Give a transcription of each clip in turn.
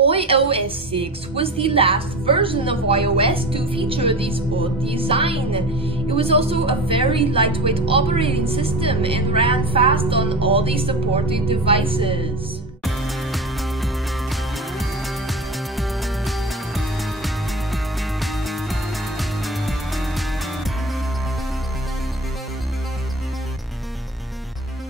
iOS 6 was the last version of iOS to feature this bold design. It was also a very lightweight operating system and ran fast on all the supported devices.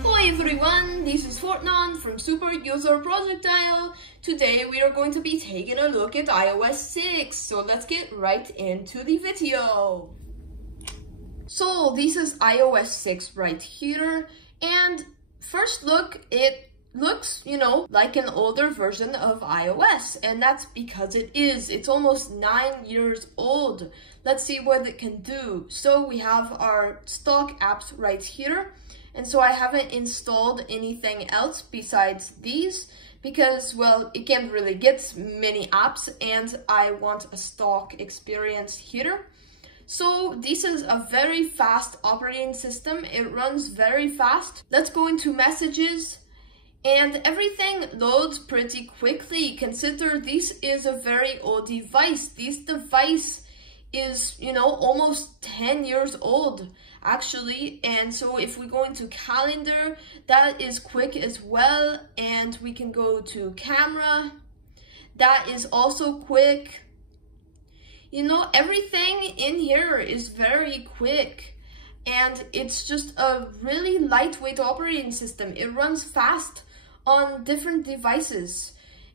Hi everyone, this is Fortnon from Superuser projectile. Today we are going to be taking a look at iOS 6, so let's get right into the video. So this is iOS 6 right here, and first look, it looks, like an older version of iOS, and that's because it is. It's almost 9 years old. Let's see what it can do. So we have our stock apps right here. And so I haven't installed anything else besides these because, well, it can't really get many apps and I want a stock experience here. So this is a very fast operating system. It runs very fast. Let's go into messages and everything loads pretty quickly. Consider this is a very old device. This device is, almost 10 years old actually, and so if we go into calendar, that is quick as well, and we can go to camera, that is also quick. Everything in here is very quick, and it's just a really lightweight operating system. It runs fast on different devices.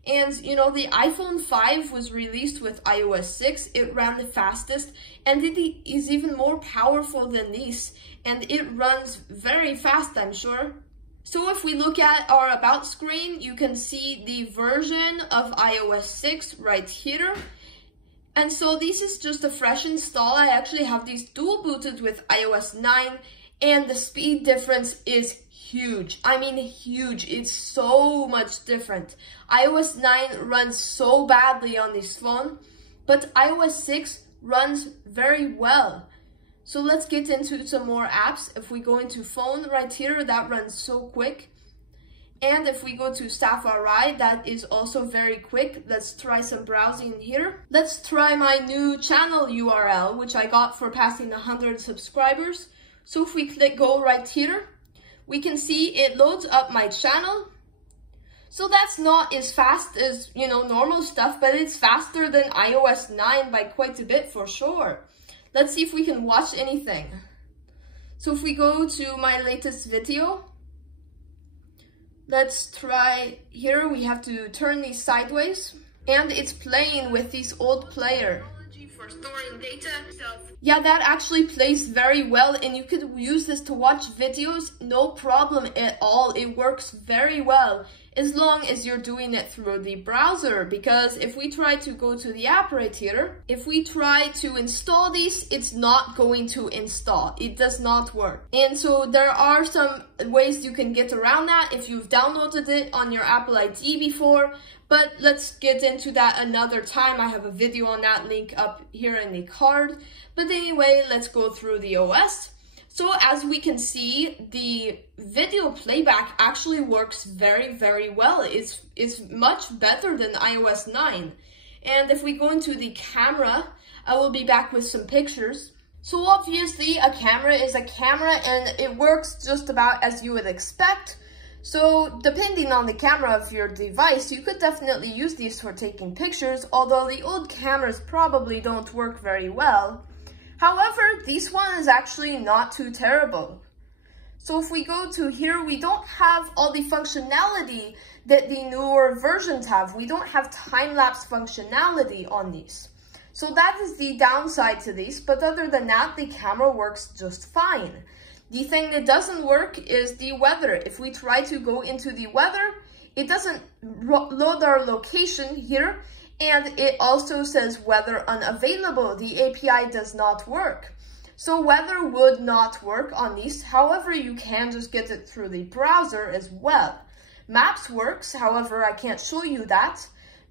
And, the iPhone 5 was released with iOS 6. It ran the fastest, and it is even more powerful than this. And it runs very fast, I'm sure. So if we look at our About screen, you can see the version of iOS 6 right here. And so this is just a fresh install. I actually have these dual booted with iOS 9, and the speed difference is huge. I mean huge. It's so much different. iOS 9 runs so badly on this phone, but iOS 6 runs very well. So let's get into some more apps. If we go into phone right here, that runs so quick. And if we go to Safari, that is also very quick. Let's try some browsing here. Let's try my new channel URL, which I got for passing 100 subscribers. So if we click go right here, we can see it loads up my channel. So that's not as fast as, normal stuff, but it's faster than iOS 9 by quite a bit for sure. Let's see if we can watch anything. So if we go to my latest video, let's try here. We have to turn these sideways, and it's playing with this old player. For storing data stuff. Yeah, that actually plays very well, and you could use this to watch videos, no problem at all. It works very well as long as you're doing it through the browser, because if we try to go to the app right here, if we try to install these, it's not going to install. It does not work. And so there are some ways you can get around that if you've downloaded it on your Apple ID before, but let's get into that another time. I have a video on that, link up here in the card. But anyway, let's go through the OS. So as we can see, the video playback actually works very, very well. It's much better than iOS 9. And if we go into the camera, I will be back with some pictures. So obviously a camera is a camera and it works just about as you would expect. So depending on the camera of your device, you could definitely use these for taking pictures, although the old cameras probably don't work very well. However, this one is actually not too terrible. So if we go to here, we don't have all the functionality that the newer versions have. We don't have time-lapse functionality on these. So that is the downside to these, but other than that, the camera works just fine. The thing that doesn't work is the weather. If we try to go into the weather, it doesn't load our location here. And it also says weather unavailable. The API does not work. So weather would not work on these. However, you can just get it through the browser as well. Maps works. However, I can't show you that.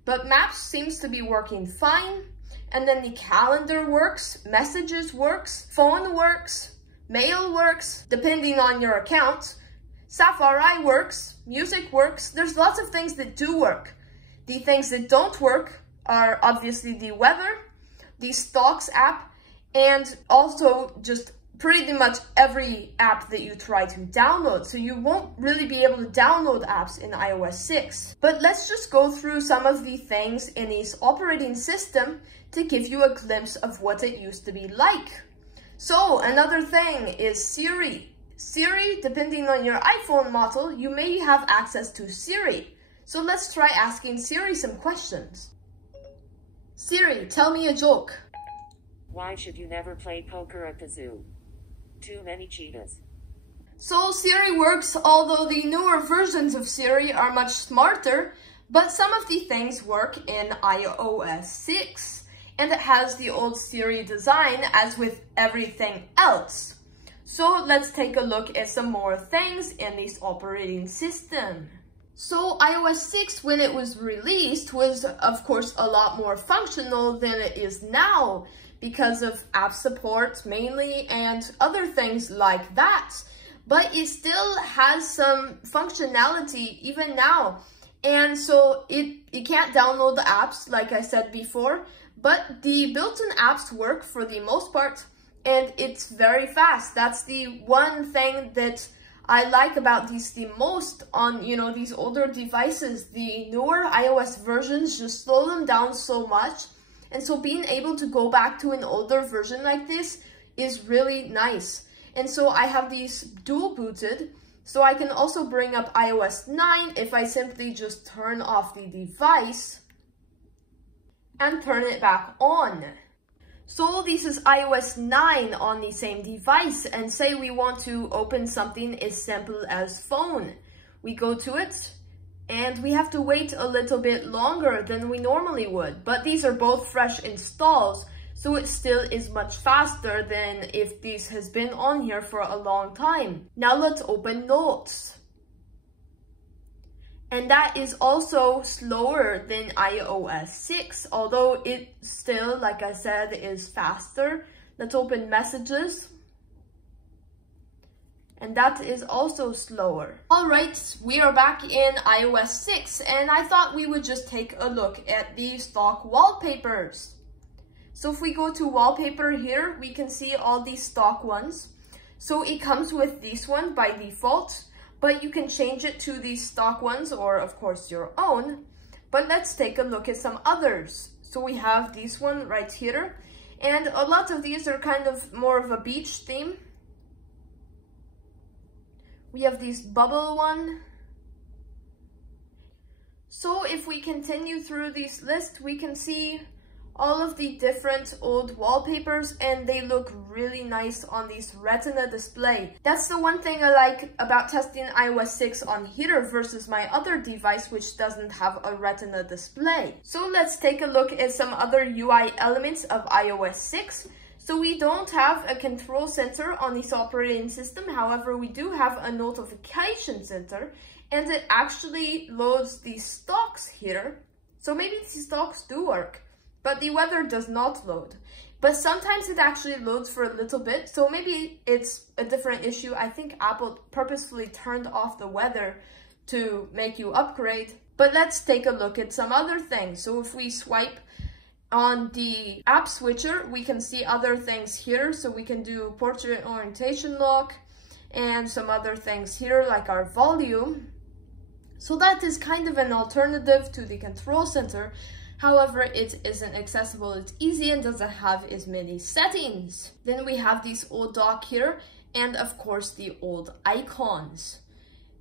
But Maps seems to be working fine. And then the calendar works. Messages works. Phone works. Mail works, depending on your account. Safari works. Music works. There's lots of things that do work. The things that don't work are obviously the weather, the stocks app, and also just pretty much every app that you try to download. So you won't really be able to download apps in iOS 6. But let's just go through some of the things in this operating system to give you a glimpse of what it used to be like. So another thing is Siri. Siri, depending on your iPhone model, you may have access to Siri. So let's try asking Siri some questions. Siri, tell me a joke. Why should you never play poker at the zoo? Too many cheetahs. So Siri works, although the newer versions of Siri are much smarter, but some of the things work in iOS 6. And it has the old Siri design as with everything else. So let's take a look at some more things in this operating system. So iOS 6, when it was released, was of course a lot more functional than it is now because of app support mainly and other things like that. But it still has some functionality even now. And so it can't download the apps like I said before, but the built-in apps work for the most part and it's very fast. That's the one thing that I like about these the most on, these older devices. The newer iOS versions just slow them down so much. And so being able to go back to an older version like this is really nice. And so I have these dual booted. So I can also bring up iOS 9 if I simply just turn off the device and turn it back on. So this is iOS 9 on the same device, and say we want to open something as simple as phone. We go to it and we have to wait a little bit longer than we normally would, but these are both fresh installs, so it still is much faster than if this has been on here for a long time. Now let's open Notes. And that is also slower than iOS 6, although it still, like I said, is faster. Let's open Messages. And that is also slower. Alright, we are back in iOS 6, and I thought we would just take a look at the stock wallpapers. So if we go to Wallpaper here, we can see all these stock ones. So it comes with this one by default, but you can change it to these stock ones or of course your own. But let's take a look at some others. So we have this one right here, and a lot of these are kind of more of a beach theme. We have this bubble one. So if we continue through this list, we can see all of the different old wallpapers, and they look really nice on this Retina display. That's the one thing I like about testing iOS 6 on here versus my other device, which doesn't have a Retina display. So let's take a look at some other UI elements of iOS 6. So we don't have a control center on this operating system. However, we do have a notification center, and it actually loads the stocks here. So maybe these stocks do work, but the weather does not load. But sometimes it actually loads for a little bit, so maybe it's a different issue. I think Apple purposefully turned off the weather to make you upgrade. But let's take a look at some other things. So if we swipe on the app switcher, we can see other things here. So we can do portrait orientation lock and some other things here like our volume. So that is kind of an alternative to the control center. However, it isn't accessible, it's easy and doesn't have as many settings. Then we have this old dock here, and of course the old icons,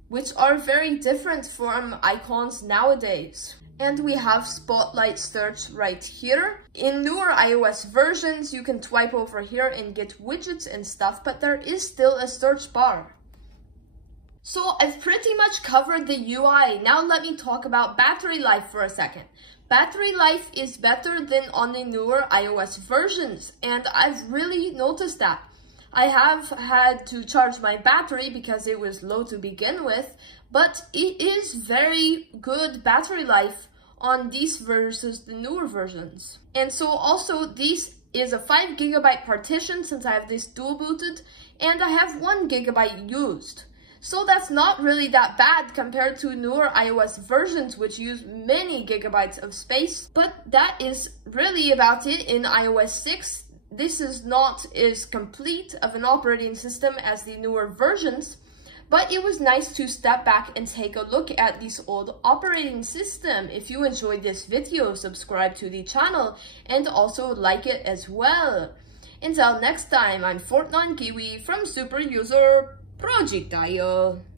which are very different from icons nowadays. And we have Spotlight Search right here. In newer iOS versions, you can swipe over here and get widgets and stuff, but there is still a search bar. So I've pretty much covered the UI. Now let me talk about battery life for a second. Battery life is better than on the newer iOS versions, and I've really noticed that. I have had to charge my battery because it was low to begin with, but it is very good battery life on these versus the newer versions. And so also this is a 5 GB partition since I have this dual booted, and I have 1 GB used. So that's not really that bad compared to newer iOS versions which use many gigabytes of space. But that is really about it in iOS 6. This is not as complete of an operating system as the newer versions, but it was nice to step back and take a look at this old operating system. If you enjoyed this video, subscribe to the channel and also like it as well. Until next time, I'm Fortnon Kiwi from Superuser Project.io.